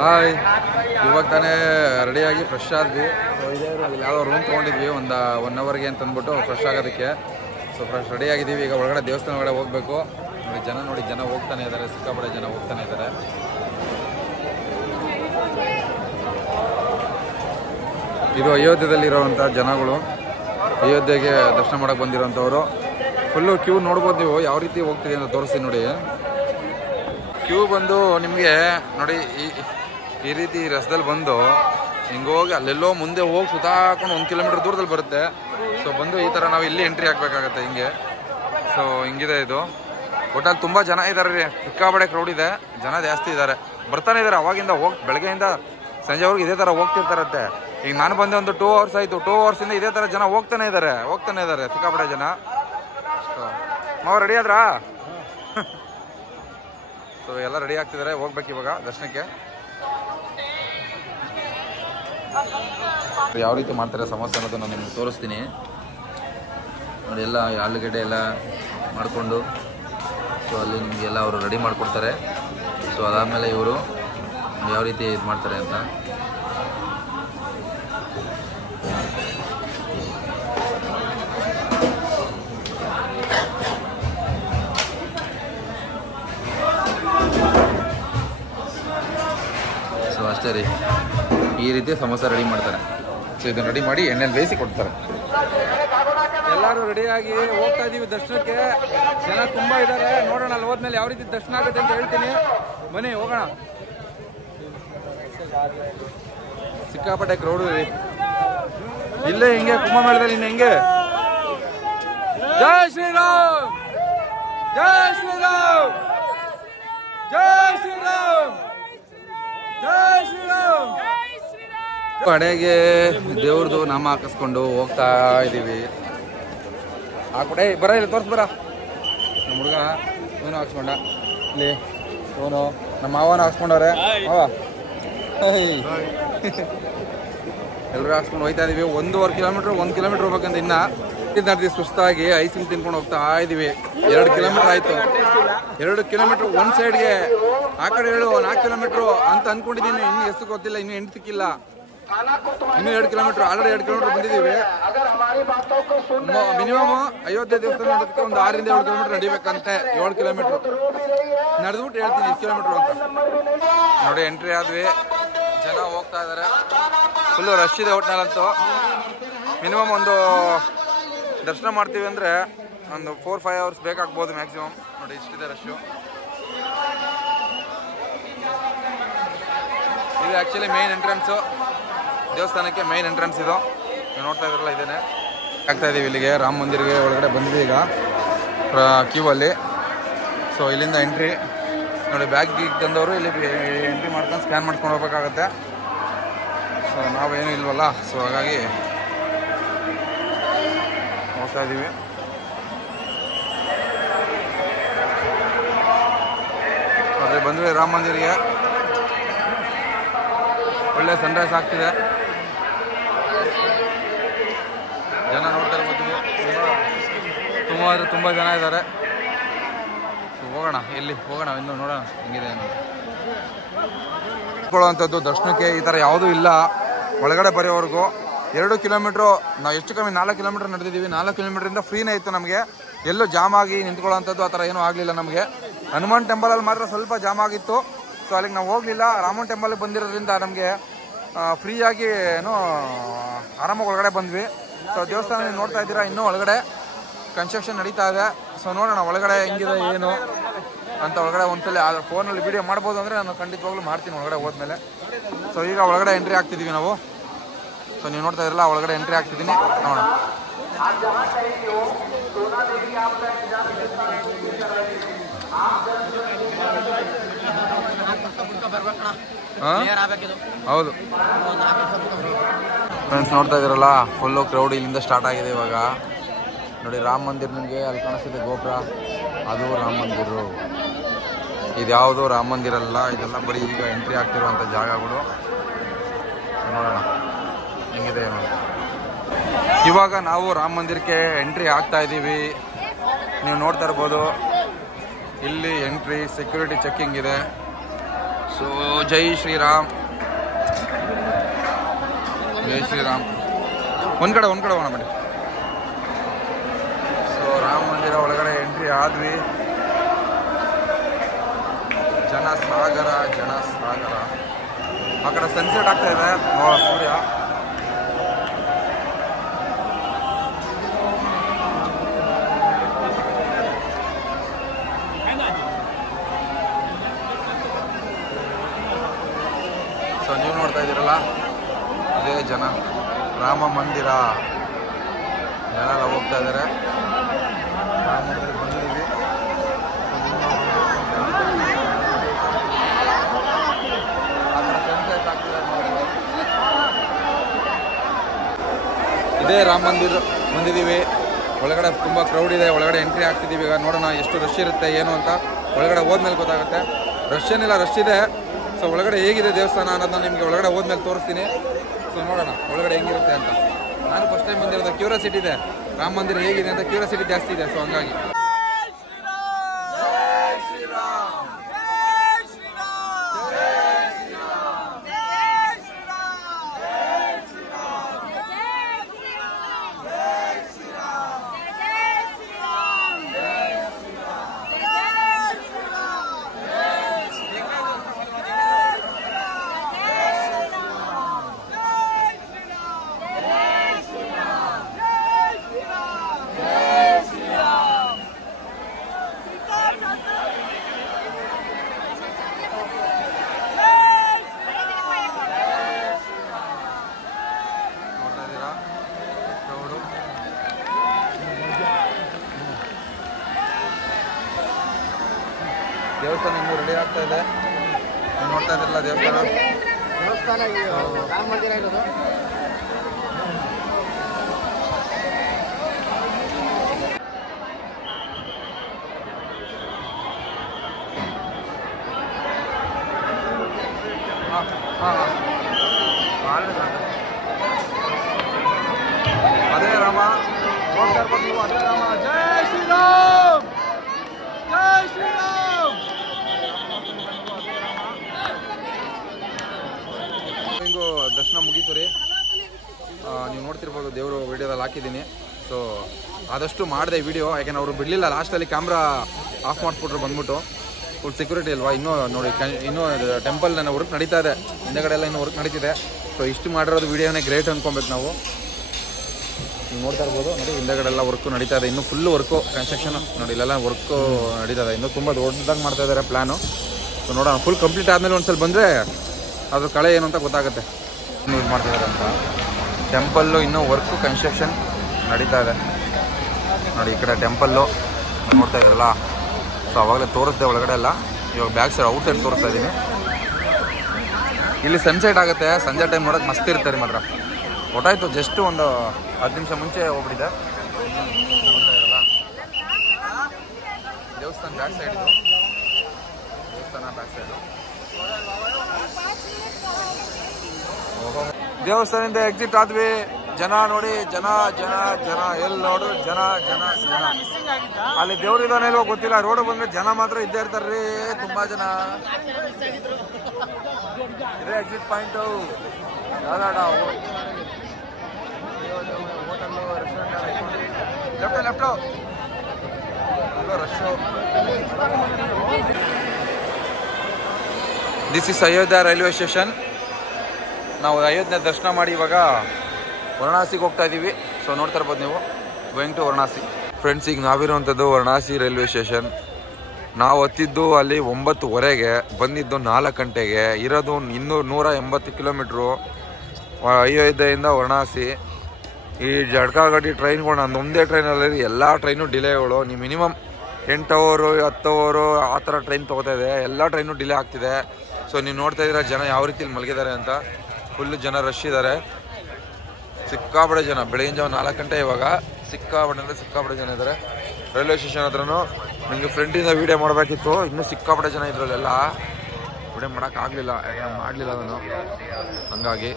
Hi, ಇವಾಗ ತಾನೇ ರೆಡಿಯಾಗಿ ಫ್ರೆಶ್ ಆದ್ವಿ. ಸೊ ಇದೇ ಇಲ್ಲಿ ಯಾವುದೋ ರೂಮ್ ತೊಗೊಂಡಿದ್ವಿ ಒಂದು 1 ಅವರ್ಗೆ ಅಂತ ಅಂದ್ಬಿಟ್ಟು ಫ್ರೆಶ್ ಆಗೋದಕ್ಕೆ. ಸೊ ಫ್ರೆಶ್ ರೆಡಿ ಆಗಿದ್ದೀವಿ. ಈಗ ಒಳಗಡೆ ದೇವಸ್ಥಾನ ಒಳಗಡೆ ಹೋಗಬೇಕು. ನೋಡಿ ಜನ ಹೋಗ್ತಾನೆ ಇದ್ದಾರೆ, ಸಿಕ್ಕಾಪಟ್ಟೆ ಜನ ಹೋಗ್ತಾನೆ ಇದ್ದಾರೆ. ಇದು ಅಯೋಧ್ಯದಲ್ಲಿರೋವಂಥ ಜನಗಳು, ಅಯೋಧ್ಯೆಗೆ ದರ್ಶನ ಮಾಡೋಕ್ಕೆ ಬಂದಿರೋಂಥವ್ರು. ಫುಲ್ಲು ಕ್ಯೂ ನೋಡ್ಬೋದು ನೀವು, ಯಾವ ರೀತಿ ಹೋಗ್ತಿದೆ ಅಂತ ತೋರಿಸ್ತೀನಿ ನೋಡಿ. ಕ್ಯೂ ಬಂದು ನಿಮಗೆ ನೋಡಿ ಈ ರೀತಿ ರಸ್ತೆಯಲ್ಲಿ ಬಂದು ಹಿಂಗೆ ಹೋಗಿ ಅಲ್ಲೆಲ್ಲೋ ಮುಂದೆ ಹೋಗಿ ಸುತ್ತಾಕೊಂಡು 1 ಕಿಲೋಮೀಟರ್ ದೂರದಲ್ಲಿ ಬರುತ್ತೆ. ಸೊ ಬಂದು ಈ ಥರ ನಾವು ಇಲ್ಲಿ ಎಂಟ್ರಿ ಹಾಕಬೇಕಾಗತ್ತೆ ಹಿಂಗೆ. ಸೊ ಹಿಂಗಿದೆ ಇದು. ಒಟ್ಟಲ್ಲಿ ತುಂಬ ಜನ ಇದ್ದಾರೆ ರೀ, ಸಿಕ್ಕಾಪಟ್ಟೆ ಕ್ರೌಡ್ ಇದೆ, ಜನ ಜಾಸ್ತಿ ಇದ್ದಾರೆ, ಬರ್ತಾನೆ ಇದ್ದಾರೆ. ಅವಾಗಿಂದ ಬೆಳಗ್ಗೆಯಿಂದ ಸಂಜೆವರೆಗೂ ಇದೇ ಥರ ಹೋಗ್ತಿರ್ತಾರತ್ತೆ. ಈಗ ನಾನು ಬಂದೆ ಒಂದು 2 ಅವರ್ಸ್ ಆಯಿತು. 2 ಅವರ್ಸಿಂದ ಇದೇ ಥರ ಜನ ಹೋಗ್ತಾನೆ ಇದ್ದಾರೆ ಸಿಕ್ಕಾಪಟ್ಟೆ ಜನ. ಸೊ ಮಾವ ರೆಡಿ ಆದ್ರಾ? ಸೊ ಎಲ್ಲ ರೆಡಿ ಆಗ್ತಿದ್ದಾರೆ, ಹೋಗ್ಬೇಕು ಇವಾಗ ದರ್ಶನಕ್ಕೆ. ಯಾವ ರೀತಿ ಮಾಡ್ತಾರೆ ಸಮೋಸ ಅನ್ನೋದು ನಾನು ನಿಮ್ಗೆ ತೋರಿಸ್ತೀನಿ ನೋಡಿ. ಎಲ್ಲ ಆಲೂಗಡ್ಡೆ ಎಲ್ಲ ಮಾಡಿಕೊಂಡು ಸೊ ಅಲ್ಲಿ ನಿಮಗೆಲ್ಲ ಅವರು ರೆಡಿ ಮಾಡಿಕೊಡ್ತಾರೆ. ಸೊ ಅದಾದಮೇಲೆ ಇವರು ಯಾವ ರೀತಿ ಇದು ಮಾಡ್ತಾರೆ ಅಂತ ಸೊ ಅಷ್ಟೇ ರೀ. ಈ ರೀತಿ ಸಮೋಸ ರೆಡಿ ಮಾಡ್ತಾರೆ. ಸೊ ಇದನ್ನು ರೆಡಿ ಮಾಡಿ ಎಣ್ಣೆಲಿ ಬೇಯಿಸಿ ಕೊಡ್ತಾರೆ. ಎಲ್ಲರೂ ರೆಡಿಯಾಗಿ ಹೋಗ್ತಾ ಇದ್ದೀವಿ ದರ್ಶನಕ್ಕೆ. ಜನ ತುಂಬ ಇದ್ದಾರೆ, ನೋಡೋಣ ಅಲ್ಲಿ ಹೋದ್ಮೇಲೆ ಯಾವ ರೀತಿ ದರ್ಶನ ಆಗುತ್ತೆ ಅಂತ ಹೇಳ್ತೀನಿ. ಬನ್ನಿ ಹೋಗೋಣ. ಸಿಕ್ಕಾಪಟ್ಟೆ ಕ್ರೌಡ್ ರೀ ಇಲ್ಲೇ. ಹಿಂಗೆ ಕುಂಭಮೇಳದಲ್ಲಿ ಇನ್ನು ಹೆಂಗೆ ಜೈ ಶ್ರೀರಾಮ್, ಜೈ ಶ್ರೀರಾಮ್, ಜೈ ಶ್ರೀರಾಮ್, ಜೈ ಶ್ರೀರಾಮ್. ಕಡೆಗೆ ದೇವ್ರದ್ದು ನಾಮ ಹಾಕಿಸ್ಕೊಂಡು ಹೋಗ್ತಾ ಇದ್ದೀವಿ. ಆ ಕಡೆ ಬರ, ಇಲ್ಲಿ ತೋರ್ಸ್ ಬರ. ನಮ್ಮ ಹುಡುಗ ಇವನು ಹಾಕ್ಸ್ಕೊಂಡ, ಇಲ್ಲಿ ಇವನು ನಮ್ಮ ಮಾವನ ಹಾಕ್ಸ್ಕೊಂಡವ್ರೆ. ಎಲ್ಲರೂ ಹಾಕ್ಸ್ಕೊಂಡು ಹೋಗ್ತಾ ಇದೀವಿ. 1.5 ಕಿಲೋಮೀಟ್ರ್ 1 ಕಿಲೋಮೀಟ್ರ್ ಹೋಗ್ಬೇಕಂತ ಇನ್ನ ನಡೆದಿ ಸುಸ್ತಾಗಿ ಐಸಿಂಗ್ ತಿನ್ಕೊಂಡು ಹೋಗ್ತಾ ಇದೀವಿ. 2 ಕಿಲೋಮೀಟ್ರ್ ಆಯ್ತು. 2 ಕಿಲೋಮೀಟ್ರ್ ಒಂದು ಸೈಡ್ಗೆ, ಆ ಕಡೆ 4 ಕಿಲೋಮೀಟ್ರು ಅಂತ ಅನ್ಕೊಂಡಿದ್ದೀನಿ. ಇನ್ನು ಎಷ್ಟು ಗೊತ್ತಿಲ್ಲ, ಇನ್ನು ಎಂಟು ಸಿಕ್ಕಿಲ್ಲ. ಇನ್ನು 2 ಕಿಲೋಮೀಟ್ರ್, ಆಲ್ರೆಡಿ 2 ಕಿಲೋಮೀಟ್ರ್ ಬಂದಿದ್ದೀವಿ. ಮಿನಿಮಮ್ ಅಯೋಧ್ಯೆ ದೇವಸ್ಥಾನ ನೋಡೋದಕ್ಕೆ ಒಂದು 6 ರಿಂದ 7 ಕಿಲೋಮೀಟ್ರ್ ನಡಿಬೇಕಂತೆ. 7 ಕಿಲೋಮೀಟ್ರ್ ನಡೆದ್ಬಿಟ್ಟು ಹೇಳ್ತೀನಿ ಎಷ್ಟು ಕಿಲೋಮೀಟ್ರ್ ಅಂತ. ನೋಡಿ ಎಂಟ್ರಿ ಆದ್ವಿ, ಜನ ಹೋಗ್ತಾ ಇದ್ದಾರೆ. ಫುಲ್ಲು ರಶ್ ಇದೆ ಒಟ್ಟಿನಲ್ಲಂತೂ. ಮಿನಿಮಮ್ ಒಂದು ದರ್ಶನ ಮಾಡ್ತೀವಿ ಅಂದರೆ ಒಂದು 4-5 ಅವರ್ಸ್ ಬೇಕಾಗ್ಬೋದು ಮ್ಯಾಕ್ಸಿಮಮ್. ನೋಡಿ ಇಷ್ಟಿದೆ ರಶ್ಶು. ಇದು ಆ್ಯಕ್ಚುಲಿ ಮೇನ್ ಎಂಟ್ರೆನ್ಸು, ದೇವಸ್ಥಾನಕ್ಕೆ ಮೇನ್ ಎಂಟ್ರೆನ್ಸ್ ಇದು. ನೀವು ನೋಡ್ತಾ ಇದ್ರಲ್ಲ, ಇದೇನೆ ಆಗ್ತಾ ಇದೀವಿ ಇಲ್ಲಿಗೆ. ರಾಮ ಮಂದಿರ್ಗೆ ಒಳಗಡೆ ಬಂದಿದ್ದೀವಿ ಈಗ ಕ್ಯೂ ಅಲ್ಲಿ. ಸೊ ಇಲ್ಲಿಂದ ಎಂಟ್ರಿ ನೋಡಿ. ಬ್ಯಾಗ್ ಗೀಗ್ ತಂದವರು ಇಲ್ಲಿ ಎಂಟ್ರಿ ಮಾಡ್ಕೊಂಡು ಸ್ಕ್ಯಾನ್ ಮಾಡ್ಕೊಂಡು ಹೋಗ್ಬೇಕಾಗತ್ತೆ. ಸೊ ನಾವೇನು ಇಲ್ವಲ್ಲ, ಸೊ ಹಾಗಾಗಿ ಹೋಗ್ತಾ ಇದ್ದೀವಿ. ಅದೇ ಬಂದ್ವಿ ರಾಮ ಮಂದಿರಿಗೆ. ಒಳ್ಳೆ ಸನ್ರೈಸ್ ಆಗ್ತಿದೆ, ಜನ ನೋಡ್ತಾ ಇರ್ಬೋದು. ತುಂಬ ಜನ ಇದ್ದಾರೆ. ಹೋಗೋಣ, ಎಲ್ಲಿ ಹೋಗೋಣ, ಇನ್ನು ನೋಡೋಣ ಹೆಂಗಿದೆ ಅನ್ನೋದು. ದರ್ಶನಕ್ಕೆ ಈ ಥರ ಯಾವುದೂ ಇಲ್ಲ ಒಳಗಡೆ ಬರೋವರೆಗೂ. 2 ಕಿಲೋಮೀಟ್ರು ನಾವು ಹೆಚ್ಚು ಕಮ್ಮಿ 4 ಕಿಲೋಮೀಟ್ರ್ ನಡೆದಿದ್ದೀವಿ. 4 ಕಿಲೋಮೀಟ್ರಿಂದ ಫ್ರೀನೇ ಇತ್ತು ನಮಗೆ. ಎಲ್ಲೂ ಜಾಮ್ ಆಗಿ ನಿಂತ್ಕೊಳ್ಳೋಂಥದ್ದು ಆ ಥರ ಏನೂ ಆಗಲಿಲ್ಲ ನಮಗೆ. ಹನುಮಾನ್ ಟೆಂಪಲಲ್ಲಿ ಮಾತ್ರ ಸ್ವಲ್ಪ ಜಾಮ್ ಆಗಿತ್ತು. ಸೊ ಅಲ್ಲಿಗೆ ನಾವು ಹೋಗಲಿಲ್ಲ. ರಾಮನ್ ಟೆಂಪಲ್ಗೆ ಬಂದಿರೋದ್ರಿಂದ ನಮಗೆ ಫ್ರೀಯಾಗಿ ಏನೋ ಆರಾಮಾಗಿ ಒಳಗಡೆ ಬಂದ್ವಿ. ಸೊ ದೇವಸ್ಥಾನ ನೋಡ್ತಾ ಇದ್ದೀರಾ, ಇನ್ನೂ ಒಳಗಡೆ ಕನ್ಸ್ಟ್ರಕ್ಷನ್ ನಡೀತಾ ಇದೆ. ಸೊ ನೋಡೋಣ ಒಳಗಡೆ ಹೆಂಗಿದೆ ಏನು ಅಂತ. ಒಳಗಡೆ ಒಂದ್ಸಲ ಫೋನಲ್ಲಿ ವೀಡಿಯೋ ಮಾಡ್ಬೋದು ಅಂದರೆ ನಾನು ಖಂಡಿತವಾಗ್ಲೂ ಮಾಡ್ತೀನಿ ಒಳಗಡೆ ಹೋದ್ಮೇಲೆ. ಸೊ ಈಗ ಒಳಗಡೆ ಎಂಟ್ರಿ ಆಗ್ತಿದ್ದೀವಿ ನಾವು. ಸೊ ನೀವು ನೋಡ್ತಾ ಇದ್ರಲ್ಲ, ಒಳಗಡೆ ಎಂಟ್ರಿ ಆಗ್ತಿದ್ದೀನಿ, ನೋಡೋಣ. ಹೌದು ಫ್ರೆಂಡ್ಸ್, ನೋಡ್ತಾ ಇದ್ದೀರಲ್ಲ, ಫುಲ್ಲು ಕ್ರೌಡ್ ಇಲ್ಲಿಂದ ಸ್ಟಾರ್ಟ್ ಆಗಿದೆ ಇವಾಗ. ನೋಡಿ ರಾಮ ಮಂದಿರ್ ನಿಮಗೆ ಅಲ್ಲಿ ಕಾಣಿಸ್ತಿದೆ ಗೋಪುರ, ಅದು ರಾಮ ಮಂದಿರು. ಇದ್ಯಾವುದು ರಾಮ ಮಂದಿರ ಅಲ್ಲ, ಇದೆಲ್ಲ ಬರೀ ಈಗ ಎಂಟ್ರಿ ಆಗ್ತಿರುವಂಥ ಜಾಗಗಳು. ನೋಡೋಣ ಹೆಂಗಿದೆ ಏನು. ಇವಾಗ ನಾವು ರಾಮ ಮಂದಿರಕ್ಕೆ ಎಂಟ್ರಿ ಆಗ್ತಾ ಇದ್ದೀವಿ. ನೀವು ನೋಡ್ತಾ ಇರ್ಬೋದು, ಇಲ್ಲಿ ಎಂಟ್ರಿ ಸೆಕ್ಯೂರಿಟಿ ಚೆಕಿಂಗ್ ಇದೆ. ಸೊ ಜೈ ಶ್ರೀರಾಮ್, ಜೈ ಶ್ರೀರಾಮ್. ಒಂದು ಕಡೆ ಹೋಗೋಣ ಬನ್ನಿ. ಸೊ ರಾಮ ಮಂದಿರ ಒಳಗಡೆ ಎಂಟ್ರಿ ಆದ್ವಿ. ಜನ ಸಾಗರ. ಆ ಕಡೆ ಸನ್ಸೆಟ್ ಆಗ್ತಾ ಇದೆ ಸೂರ್ಯ. ಸೊ ನೀವು ನೋಡ್ತಾ ಇದ್ದೀರಲ್ಲ, ಇದೇ ಜನ. ರಾಮ ಮಂದಿರ ಜನ ಎಲ್ಲ ಹೋಗ್ತಾ ಇದ್ದಾರೆ. ರಾಮ ಮಂದಿರ ಬಂದಿದ್ದೀವಿ. ಇದೇ ರಾಮ ಮಂದಿರ ಬಂದಿದ್ದೀವಿ. ಒಳಗಡೆ ತುಂಬ ಕ್ರೌಡ್ ಇದೆ. ಒಳಗಡೆ ಎಂಟ್ರಿ ಆಗ್ತಿದ್ದೀವಿ. ಈಗ ನೋಡೋಣ ಎಷ್ಟು ರಶ್ ಇರುತ್ತೆ ಏನು ಅಂತ. ಒಳಗಡೆ ಹೋದ್ಮೇಲೆ ಗೊತ್ತಾಗುತ್ತೆ. ರಶ್ ಏನಿಲ್ಲ, ರಶ್ ಇದೆ. ಸೊ ಒಳಗಡೆ ಹೇಗಿದೆ ದೇವಸ್ಥಾನ ಅನ್ನೋದನ್ನ ನಿಮಗೆ ಒಳಗಡೆ ಹೋದ್ಮೇಲೆ ತೋರಿಸ್ತೀನಿ. ಸೊ ನೋಡೋಣ ಒಳಗಡೆ ಹೆಂಗಿರುತ್ತೆ ಅಂತ. ನಾನು ಫಸ್ಟ್ ಟೈಮ್ ಬಂದಿರೋದು. ಕ್ಯೂರಿಯಾಸಿಟಿ ಇದೆ ರಾಮ ಮಂದಿರ ಹೇಗಿದೆ ಅಂತ, ಕ್ಯೂರಿಯಾಸಿಟಿ ಜಾಸ್ತಿ ಇದೆ. ಸೊ ಹಂಗಾಗಿ ದೇವಸ್ಥಾನ ಇನ್ನೂ ರೆಡಿ ಆಗ್ತಾ ಇದೆ. ನೋಡ್ತಾ ಇದ್ರಲ್ಲ ದೇವಸ್ಥಾನ ರಾಮ ಮಂದಿರ ಇರೋದು. ಅದೇ ರಾಮ ನೋಡ್ತಾ ಇರ್ಬೋದು ನೀವು. ಅದೇ ರಾಮ. ಜೈ ಶ್ರೀರಾಮ್, ಜೈ ಶ್ರೀರಾಮ್. ಹಿಂಗೂ ದರ್ಶನ ಮುಗೀತು ರೀ. ನೀವು ನೋಡ್ತಿರ್ಬೋದು, ದೇವರು ವಿಡಿಯೋದಲ್ಲಿ ಹಾಕಿದ್ದೀನಿ. ಸೊ ಆದಷ್ಟು ಮಾಡಿದೆ ವಿಡಿಯೋ, ಯಾಕೆಂದ್ರೆ ಅವರು ಬಿಡಲಿಲ್ಲ. ಲಾಸ್ಟಲ್ಲಿ ಕ್ಯಾಮ್ರಾ ಆಫ್ ಮಾಡಿಸ್ಬಿಟ್ರು ಬಂದ್ಬಿಟ್ಟು. ಫುಲ್ ಸೆಕ್ಯೂರಿಟಿ ಅಲ್ವಾ. ಇನ್ನೂ ನೋಡಿ, ಇನ್ನೂ ಟೆಂಪಲ್ ನನ್ನ ವರ್ಕ್ ನಡೀತಾ ಇದೆ. ಹಿಂದೆಗಡೆ ಎಲ್ಲ ಇನ್ನೂ ವರ್ಕ್ ನಡೀತಿದೆ. ಸೊ ಇಷ್ಟು ಮಾಡಿರೋದು ವಿಡಿಯೋನೇ ಗ್ರೇಟ್ ಅಂದ್ಕೊಬೇಕು ನಾವು. ನೀವು ನೋಡ್ತಾ ಇರ್ಬೋದು ನೋಡಿ, ಹಿಂದೆಗಡೆ ಎಲ್ಲ ವರ್ಕು ನಡೀತಾ ಇದೆ. ಇನ್ನೂ ಫುಲ್ ವರ್ಕು, ಕನ್ಸ್ಟ್ರಕ್ಷನ್ ನೋಡಿ, ಇಲ್ಲೆಲ್ಲ ವರ್ಕು ನಡೀತಾ ಇದೆ. ಇನ್ನೂ ತುಂಬ ದೊಡ್ಡದಾಗಿ ಮಾಡ್ತಾ ಇದ್ದಾರೆ ಪ್ಲ್ಯಾನು. ಸೊ ನೋಡೋಣ, ಫುಲ್ ಕಂಪ್ಲೀಟ್ ಆದಮೇಲೆ ಒಂದು ಸಲ ಬಂದರೆ ಅದ್ರ ಕಳೆ ಏನು ಅಂತ ಗೊತ್ತಾಗುತ್ತೆ. ಇನ್ನೂ ಯೂಸ್ ಮಾಡ್ತಿದ್ದಾರೆ ಅಂತ. ಟೆಂಪಲ್ಲು ಇನ್ನೂ ವರ್ಕು ಕನ್ಸ್ಟ್ರಕ್ಷನ್ ನಡೀತಾ ಇದೆ ನೋಡಿ. ಈ ಕಡೆ ಟೆಂಪಲ್ಲು ನೋಡ್ತಾ ಇದ್ದಾರಲ್ಲ. ಸೊ ಅವಾಗಲೇ ತೋರಿಸ್ದೆ ಒಳಗಡೆ ಎಲ್ಲ. ಇವಾಗ ಬ್ಯಾಕ್ ಸೈಡ್ ಔಟ್ ಸೈಡ್ ತೋರಿಸ್ತಾ ಇದ್ದೀನಿ. ಇಲ್ಲಿ ಸನ್ಸೆಟ್ ಆಗುತ್ತೆ. ಸಂಜೆ ಟೈಮ್ ನೋಡೋಕೆ ಮಸ್ತ್ ಇರ್ತಾರೆ ಮಾತ್ರ. ಹೊಟ್ಟಾಯ್ತು, ಜಸ್ಟ್ ಒಂದು 10 ನಿಮಿಷ ಮುಂಚೆ ಹೋಗ್ಬಿಟ್ಟಿದೆ. ನೋಡ್ತಾ ಇರಲ್ಲ, ದೇವಸ್ಥಾನ ಬ್ಯಾಕ್ ಸೈಡ್ ಇದು. ದೇವಸ್ಥಾನ ಬ್ಯಾಕ್ ಸೈಡು. ದೇವಸ್ಥಾನದಿಂದ ಎಕ್ಸಿಟ್ ಆದ್ವಿ. ಜನ ನೋಡಿ, ಜನ ಜನ ಜನ, ಎಲ್ಲಿ ನೋಡು ಜನ ಜನ ಜನ. ಅಲ್ಲಿ ದೇವ್ರು ಇದಾನೆ ಇಲ್ವೋ ಗೊತ್ತಿಲ್ಲ. ರೋಡ್ ಬಂದ್ರೆ ಜನ ಮಾತ್ರ ಇದ್ದೇ ಇರ್ತಾರ್ರಿ, ತುಂಬಾ ಜನ. ಇದೇ ಎಕ್ಸಿಟ್ ಪಾಯಿಂಟು. ಯಾವ್ದಾಡ ಹೋಟೆಲ್ಲು, ರೆಸ್ಟೋರೆಂಟ್, ಲೆಫ್ಟು ಅಲ್ಲೋ rush. This is Ayodhya railway station. ನಾವು ಅಯೋಧ್ಯೆ ದರ್ಶನ ಮಾಡಿ ಇವಾಗ ವಾರಣಾಸಿಗೆ ಹೋಗ್ತಾ ಇದ್ದೀವಿ. ಸೊ ನೋಡ್ತಾ ಇರ್ಬೋದು ನೀವು, ಗೋಯಿಂಗ್ ಟು ವಾರಣಾಸಿ. ಫ್ರೆಂಡ್ಸ್, ಈಗ ನಾವಿರುವಂಥದ್ದು ವಾರಣಾಸಿ ರೈಲ್ವೆ ಸ್ಟೇಷನ್. ನಾವು ಹತ್ತಿದ್ದು ಅಲ್ಲಿ 9:15, ಬಂದಿದ್ದು 4 ಗಂಟೆಗೆ. ಇರೋದು 180 ಕಿಲೋಮೀಟ್ರು ಅಯೋಧ್ಯೆಯಿಂದ ವಾರಣಾಸಿ. ಈ ಜಡ್ಕಾಗಡ್ಡಿ ಟ್ರೈನ್ಗಳು ನಾನು ಒಂದೇ ಟ್ರೈನಲ್ಲಿ ಎಲ್ಲ ಟ್ರೈನು ಡಿಲೇಗಳು. ನೀವು ಮಿನಿಮಮ್ 8 ಅವರು 10 ಅವರು ಆ ಥರ ಟ್ರೈನ್ ತೊಗೋತಾ ಇದೆ. ಎಲ್ಲ ಟ್ರೈನು ಡಿಲೇ ಆಗ್ತಿದೆ. ಸೊ ನೀವು ನೋಡ್ತಾ ಇದ್ದೀರಾ ಜನ ಯಾವ ರೀತಿಲಿ ಮಲಗಿದ್ದಾರೆ ಅಂತ. ಫುಲ್ಲು ಜನ ರಶ್ ಇದ್ದಾರೆ, ಸಿಕ್ಕಾಬಡೆ ಜನ. ಬೆಳಗಿನ ಜಾವ 4 ಗಂಟೆ ಇವಾಗ. ಸಿಕ್ಕಾಬಡೆ ಅಂದರೆ ಸಿಕ್ಕಾಬಡೆ ಜನ ಇದ್ದಾರೆ ರೈಲ್ವೆ ಸ್ಟೇಷನ್ ಹತ್ರನೂ. ನಿಮಗೆ ಫ್ರೆಂಡಿಂದ ವೀಡಿಯೋ ಮಾಡಬೇಕಿತ್ತು, ಇನ್ನೂ ಸಿಕ್ಕಾಬಡೆ ಜನ ಇದ್ರಲ್ಲೆಲ್ಲ. ವಿಡಿಯೋ ಮಾಡೋಕ್ಕಾಗಲಿಲ್ಲ, ಯಾಕಂದ್ರೆ ಮಾಡಲಿಲ್ಲ ನಾನು, ಹಂಗಾಗಿ.